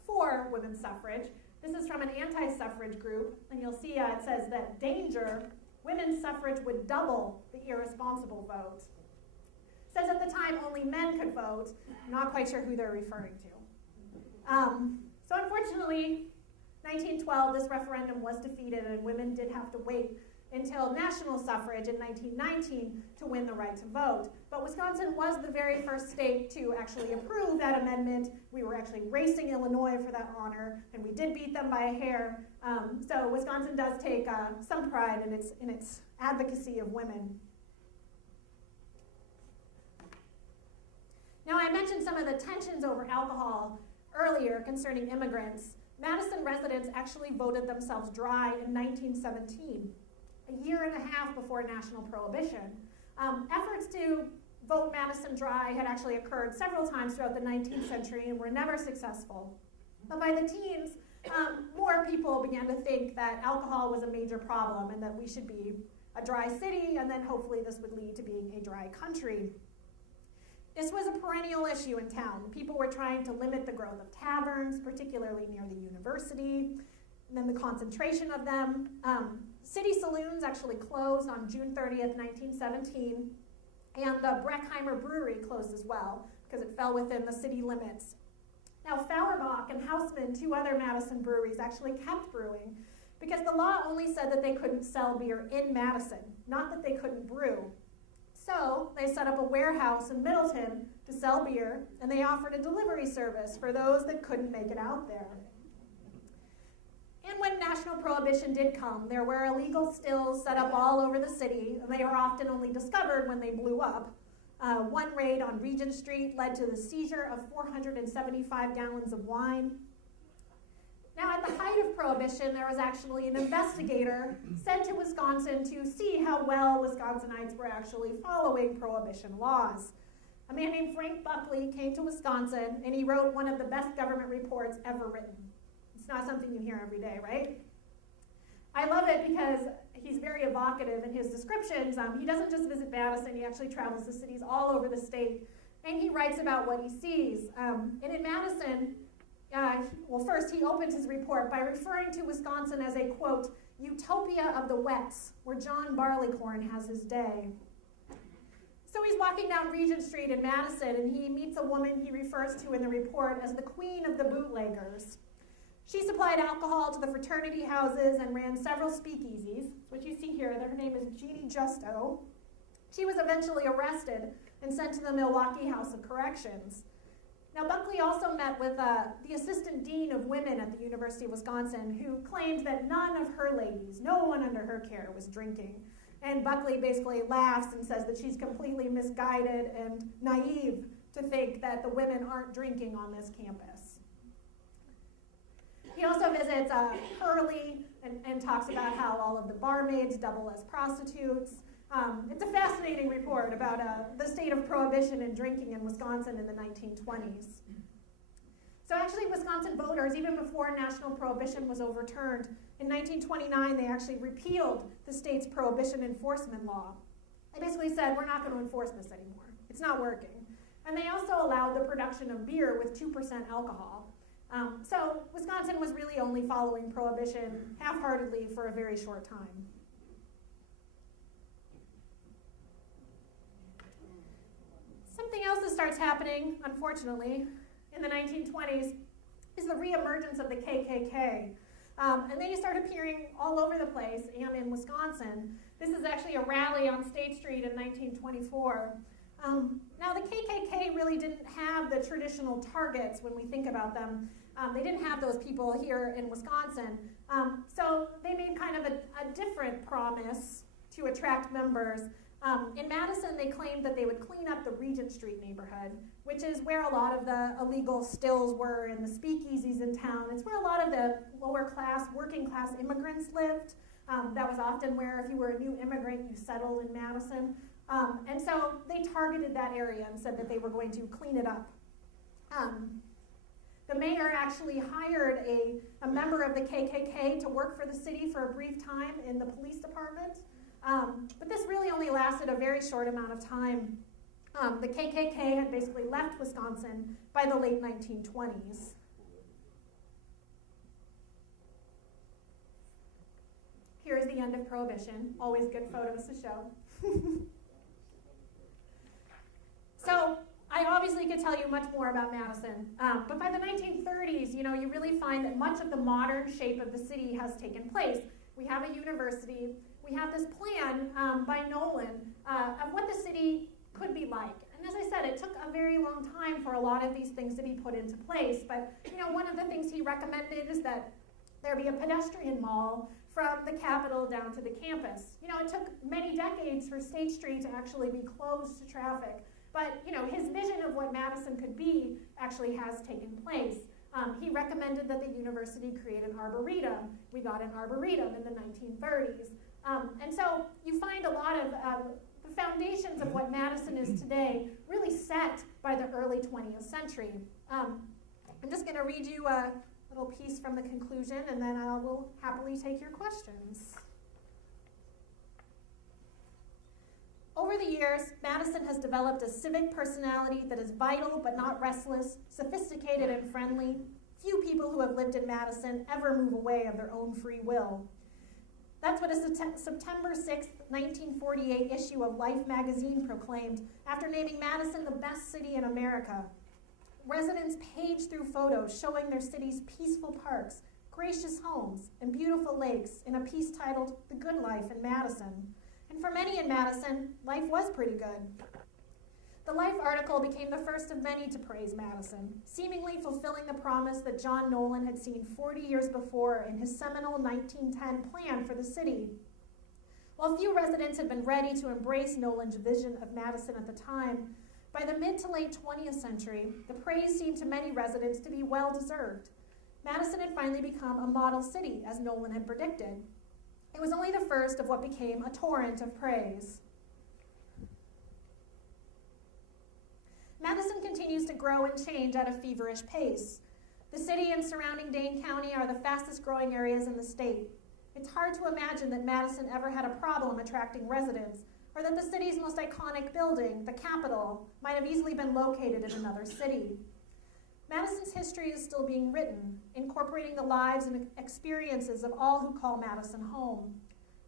for women's suffrage. This is from an anti-suffrage group, and you'll see it says that danger, women's suffrage would double the irresponsible vote. It says at the time only men could vote. I'm not quite sure who they're referring to. So unfortunately, 1912, this referendum was defeated, and women did have to wait until national suffrage in 1919 to win the right to vote. But Wisconsin was the very first state to actually approve that amendment. We were actually racing Illinois for that honor, and we did beat them by a hair. So Wisconsin does take some pride in its advocacy of women. Now, I mentioned some of the tensions over alcohol earlier concerning immigrants. Madison residents actually voted themselves dry in 1917. A year and a half before national prohibition. Efforts to vote Madison dry had actually occurred several times throughout the 19th century and were never successful. But by the teens, more people began to think that alcohol was a major problem and that we should be a dry city, and then hopefully this would lead to being a dry country. This was a perennial issue in town. People were trying to limit the growth of taverns, particularly near the university, and then the concentration of them. City saloons actually closed on June 30th, 1917, and the Breckheimer Brewery closed as well because it fell within the city limits. Now, Fauerbach and Houseman, two other Madison breweries, actually kept brewing because the law only said that they couldn't sell beer in Madison, not that they couldn't brew. So they set up a warehouse in Middleton to sell beer, and they offered a delivery service for those that couldn't make it out there. And when national prohibition did come, there were illegal stills set up all over the city, and they were often only discovered when they blew up. One raid on Regent Street led to the seizure of 475 gallons of wine. Now, at the height of Prohibition, there was actually an investigator sent to Wisconsin to see how well Wisconsinites were actually following Prohibition laws. A man named Frank Buckley came to Wisconsin, and he wrote one of the best government reports ever written. It's not something you hear every day, right? I love it because he's very evocative in his descriptions. He doesn't just visit Madison, he actually travels to cities all over the state, and he writes about what he sees. And in Madison, first he opens his report by referring to Wisconsin as a, quote, utopia of the Wets, where John Barleycorn has his day. So he's walking down Regent Street in Madison, and he meets a woman he refers to in the report as the queen of the bootleggers. She supplied alcohol to the fraternity houses and ran several speakeasies, which you see here. Her name is Jeannie Justo. She was eventually arrested and sent to the Milwaukee House of Corrections. Now, Buckley also met with the assistant dean of women at the University of Wisconsin, who claimed that none of her ladies, no one under her care, was drinking. And Buckley basically laughs and says that she's completely misguided and naive to think that the women aren't drinking on this campus. He also visits Hurley and talks about how all of the barmaids double as prostitutes. It's a fascinating report about the state of prohibition and drinking in Wisconsin in the 1920s. So actually, Wisconsin voters, even before national prohibition was overturned, in 1929, they actually repealed the state's prohibition enforcement law. They basically said, we're not going to enforce this anymore. It's not working. And they also allowed the production of beer with 2% alcohol. So Wisconsin was really only following prohibition half-heartedly for a very short time. Something else that starts happening, unfortunately, in the 1920s is the reemergence of the KKK. And they start appearing all over the place and in Wisconsin. This is actually a rally on State Street in 1924. Now, the KKK really didn't have the traditional targets when we think about them. They didn't have those people here in Wisconsin. So they made kind of a different promise to attract members. In Madison, they claimed that they would clean up the Regent Street neighborhood, which is where a lot of the illegal stills were and the speakeasies in town. It's where a lot of the lower class, working class immigrants lived. That was often where, if you were a new immigrant, you settled in Madison. And so they targeted that area and said that they were going to clean it up. The mayor actually hired a member of the KKK to work for the city for a brief time in the police department. But this really only lasted a very short amount of time. The KKK had basically left Wisconsin by the late 1920s. Here's the end of Prohibition. Always good photos to show. So I obviously could tell you much more about Madison, but by the 1930s, you really find that much of the modern shape of the city has taken place. We have a university. We have this plan by Nolan of what the city could be like. And as I said, it took a very long time for a lot of these things to be put into place. But one of the things he recommended is that there be a pedestrian mall from the Capitol down to the campus. It took many decades for State Street to actually be closed to traffic. But his vision of what Madison could be actually has taken place. He recommended that the university create an arboretum. We got an arboretum in the 1930s. And so you find a lot of the foundations of what Madison is today really set by the early 20th century. I'm just going to read you a little piece from the conclusion, and then I will happily take your questions. Over the years, Madison has developed a civic personality that is vital but not restless, sophisticated and friendly. Few people who have lived in Madison ever move away of their own free will. That's what a September 6, 1948 issue of Life magazine proclaimed after naming Madison the best city in America. Residents paged through photos showing their city's peaceful parks, gracious homes, and beautiful lakes in a piece titled The Good Life in Madison. And for many in Madison, life was pretty good. The Life article became the first of many to praise Madison, seemingly fulfilling the promise that John Nolan had seen 40 years before in his seminal 1910 plan for the city. While few residents had been ready to embrace Nolan's vision of Madison at the time, by the mid to late 20th century, the praise seemed to many residents to be well-deserved. Madison had finally become a model city, as Nolan had predicted. It was only the first of what became a torrent of praise. Madison continues to grow and change at a feverish pace. The city and surrounding Dane County are the fastest growing areas in the state. It's hard to imagine that Madison ever had a problem attracting residents, or that the city's most iconic building, the Capitol, might have easily been located in another city. Madison's history is still being written, incorporating the lives and experiences of all who call Madison home.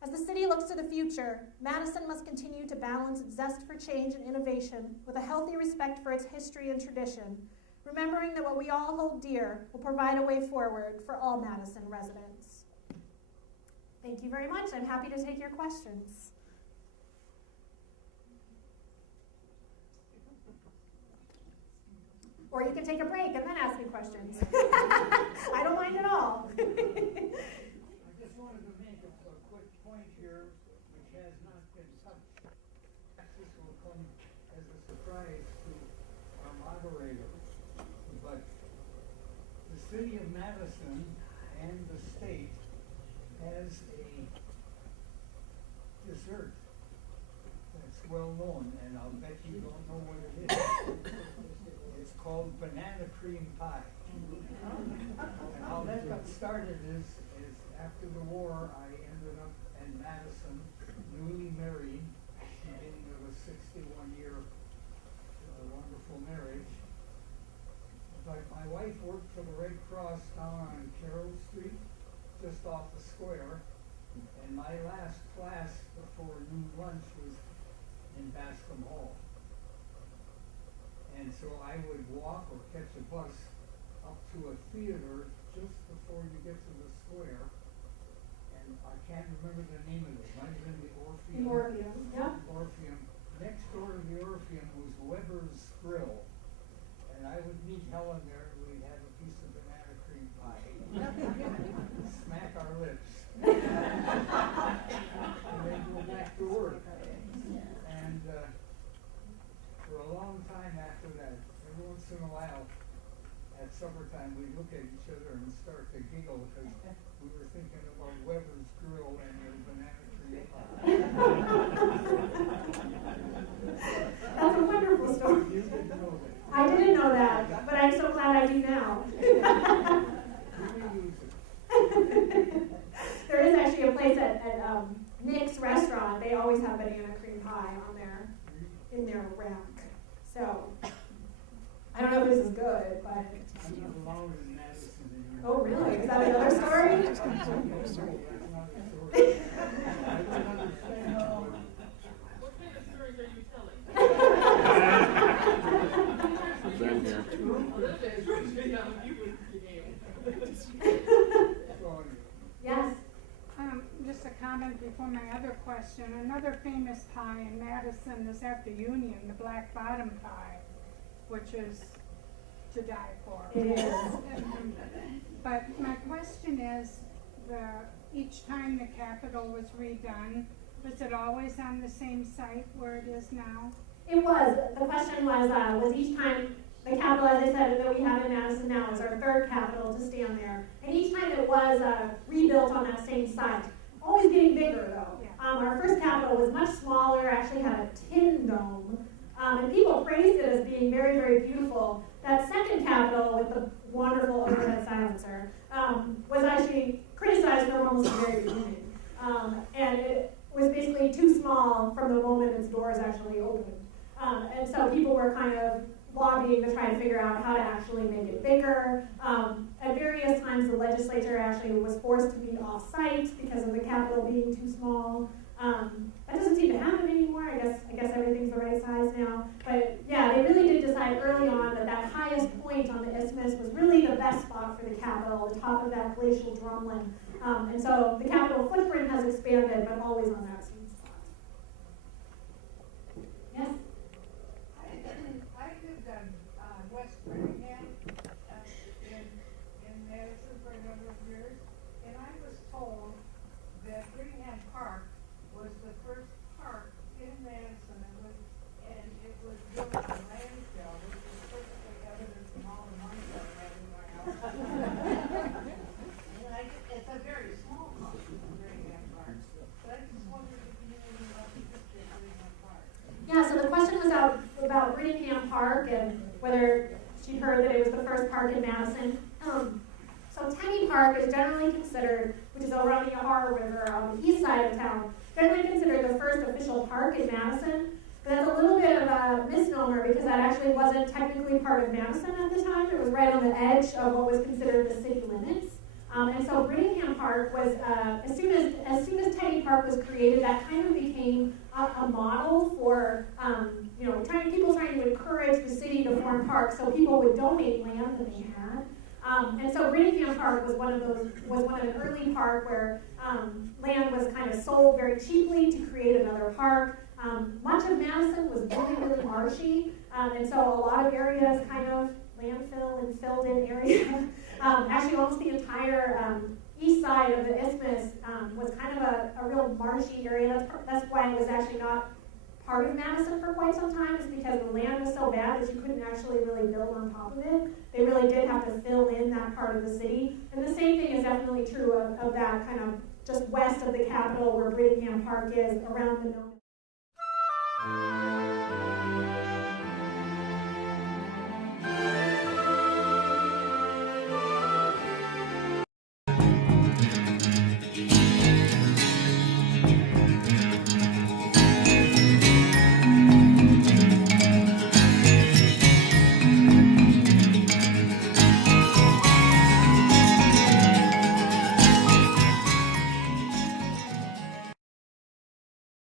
As the city looks to the future, Madison must continue to balance its zest for change and innovation with a healthy respect for its history and tradition, remembering that what we all hold dear will provide a way forward for all Madison residents. Thank you very much. I'm happy to take your questions. Or you can take a break and then ask me questions. I don't mind at all. I just wanted to make a quick point here, which has not been touched. This will come as a surprise to our moderator. But the city of Madison and the state has a dessert that's well known, and I'll bet you don't know what it is. It's called banana cream pie. And how that got started is after the war, I ended up in Madison, newly married, beginning of a 61-year wonderful marriage. But my wife worked for the Red Cross down on Carroll Street, just off the square, and my last class before noon lunch was in Bascom Hall. And so I would walk or catch a bus up to a theater just before you get to the square, and I can't remember the name of it. It might have been the Orpheum. The Orpheum, yeah. Orpheum. Next door to the Orpheum was Weber's Grill, and I would meet Helen there, and we'd have a piece of banana cream pie. Smack our lips. And then go back to work. And for a long time after that, every once in a while, at supper time, we'd look at each other and start to giggle because we were thinking about Weber's Grill and their banana cream pie. That's a wonderful story. You didn't know that. I didn't know that, but I'm so glad I do now. There is actually a place at Nick's restaurant. They always have banana cream pie on in their rack. So I don't know if this is good, but I'm not allowed in Madison anymore. oh really? Is that another story? That's not a story. I don't understand. What kind of stories are you telling? Been here. Yes. Just a comment before my other question. Another famous pie in Madison is at the Union, the Black Bottom pie, which is to die for. It is. But my question is, each time the Capitol was redone, was it always on the same site where it is now? It was. The question was each time the Capitol, as I said, that we have in Madison now is our third Capitol to stand there. And each time it was rebuilt on that same site. Always getting bigger though. Yeah. Our first Capitol was much smaller, actually had a tin dome. And people praised it as being very, very beautiful. That second Capitol with the wonderful overhead silencer was actually criticized from almost the very beginning. And it was basically too small from the moment its doors actually opened. And so people were kind of lobbying to try to figure out how to actually make it bigger. At various times, the legislature actually was forced to meet off-site because of the Capitol being too small. That doesn't seem to happen anymore. I guess everything's the right size now. But yeah, they really did decide early on that highest point on the isthmus was really the best spot for the Capitol, the top of that glacial drumlin. And so the Capitol footprint has expanded, but always on that same spot. Yes? I lived on West Birmingham in Madison for a number of years, and I was told that Birmingham Park was the first park in Madison, and it was built in landfill, which is perfectly evident from all the money that I have in my house. It's a very small park, Birmingham Park, but I just wondered if you knew anything about the history of Birmingham Park. Yeah, so the question was about Brittingham Park and whether she heard that it was the first park in Madison. So Tenney Park is generally considered, which is over on the Yahara River on the east side of town, generally considered the first official park in Madison. But that's a little bit of a misnomer because that actually wasn't technically part of Madison at the time. It was right on the edge of what was considered the city limits. And so Brittingham Park was, as soon as Tenney Park was created, that kind of became a model for, people trying to encourage the city to form parks so people would donate land that they had. And so Brittingham Park was one of an early park where land was kind of sold very cheaply to create another park. Much of Madison was really, really marshy, and so a lot of areas kind of landfill and filled in area. Actually, almost the entire east side of the isthmus was kind of a real marshy area. That's why it was actually not part of Madison for quite some time, is because the land was so bad that you couldn't actually really build on top of it. They really did have to fill in that part of the city. And the same thing is definitely true of that kind of just west of the Capitol where Brittingham Park is, around the Nome.